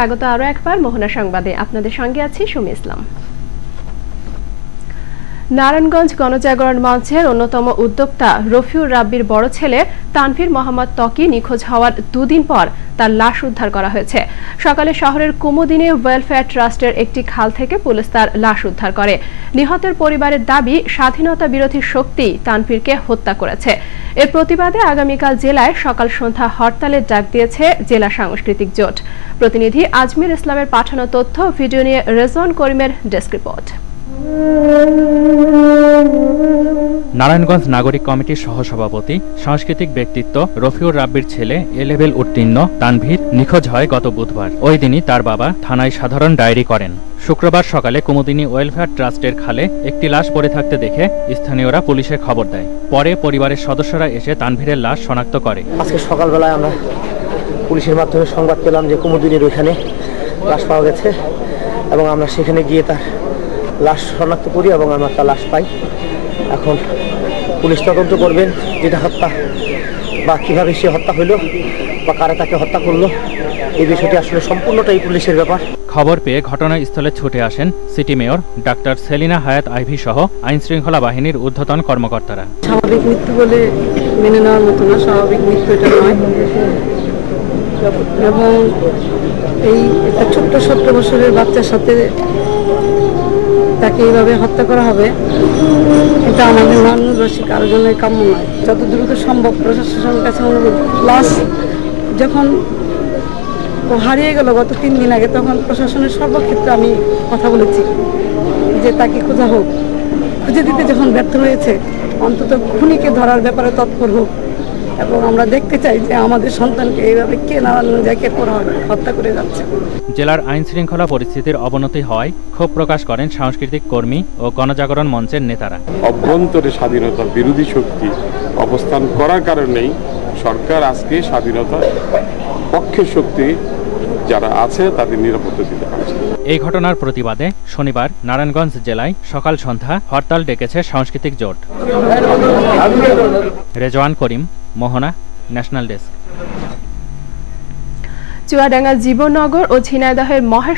স্বাগত আরও একবার মোহনা সংবাদে। আপনাদের সঙ্গে আছি সুমি ইসলাম। নারায়ণগঞ্জ গণজাগরণ মঞ্চের অন্যতম উদ্যোক্তা রফিউর রাব্বির বড় ছেলে তানভীর মোহাম্মদ তকি নিখোঁজ হওয়ার দুদিন পর তার লাশ উদ্ধার করা হয়েছে। সকালে শহরের কুমুদিনী ওয়েলফেয়ার ট্রাস্টের একটি খাল থেকে পুলিশ তার লাশ উদ্ধার করে। নিহতের পরিবারের দাবি, স্বাধীনতা বিরোধী শক্তি তানভীরকে হত্যা করেছে। এর প্রতিবাদে আগামীকাল জেলায় সকাল সন্ধ্যা হরতালের ডাক দিয়েছে জেলা সাংস্কৃতিক জোট। প্রতিনিধি আজমির ইসলামের পাঠানো তথ্য ভিডিও নিয়ে রেজওয়ান করিমের ডেস্ক রিপোর্ট। নারায়ণগঞ্জ নাগরিক কমিটির সহসভাপতি সাংস্কৃতিক ব্যক্তিত্ব রফিউর রাব্বির ছেলে এ লেভেল উত্তীর্ণ তানভীর নিখোঁজ হয় গত বুধবার। ওই দিনই তার বাবা থানায় সাধারণ ডায়েরি করেন। শুক্রবার সকালে কুমুদিনী ওয়েলফেয়ার ট্রাস্টের খালে একটি লাশ পড়ে থাকতে দেখে স্থানীয়রা পুলিশে খবর দেয়। পরে পরিবারের সদস্যরা এসে তানভীরের লাশ শনাক্ত করে। আজকে সকালবেলায় আমরা পুলিশের মাধ্যমে সংবাদ পেলাম যে কুমুদিনীর ওইখানে লাশ পাওয়া গেছে এবং আমরা সেখানে গিয়ে তার লাশ শনাক্ত করি এবং আমরা তার লাশ পাই। এখন পুলিশ তদন্ত করবেন যেটা হত্যা বা কীভাবে সে হত্যা হইল বা কারা তাকে হত্যা করল এই বিষয়টি আসলে সম্পূর্ণটাই পুলিশের ব্যাপার। খবর পেয়ে ঘটনাস্থলে ছুটে আসেন সিটি মেয়র ডাক্তার সেলিনা হায়াত আইভি সহ আইন শৃঙ্খলা বাহিনীর ঊর্ধ্বতন কর্মকর্তারা। স্বাভাবিক মৃত্যু বলে মেনে নেওয়ার মতো না স্বাভাবিক মৃত্যু এটা নয়। এবং এই একটা ছোট্ট সত্তর বছরের বাচ্চার সাথে তাকে এইভাবে হত্যা করা হবে, এটা আমাদের মানুষবাসী কারও জন্য কাম্য নয়। যত দ্রুত সম্ভব প্রশাসনের কাছে অনুরোধ। প্লাস যখন ও হারিয়ে গেল গত তিন দিন আগে, তখন প্রশাসনের সর্বক্ষেত্রে আমি কথা বলেছি যে তাকে খোঁজা হোক। খুঁজে দিতে যখন ব্যর্থ হয়েছে, অন্তত খুনিকে ধরার ব্যাপারে তৎপর হোক। এবং আমরা দেখতে চাই যে আমাদের সন্তানকে এইভাবে কে নারায়ণ হত্যা করে যাচ্ছে। জেলার আইন শৃঙ্খলা পরিস্থিতির অবনতি হওয়ায় ক্ষোভ প্রকাশ করেন সাংস্কৃতিক কর্মী ও গণজাগরণ মঞ্চের নেতারা। অভ্যন্তরে স্বাধীনতা বিরোধী শক্তি অবস্থান করার কারণেই সরকার আজকে স্বাধীনতা পক্ষের শক্তি যারা আছে তাদের নিরাপত্তা দিতে পারছে। এই ঘটনার প্রতিবাদে শনিবার নারায়ণগঞ্জ জেলায় সকাল সন্ধ্যা হরতাল ডেকেছে সাংস্কৃতিক জোট। Rezwan Karim Mohona national desk. Chuadanga Jibannagar ও ঝিনাইদহের মহেশ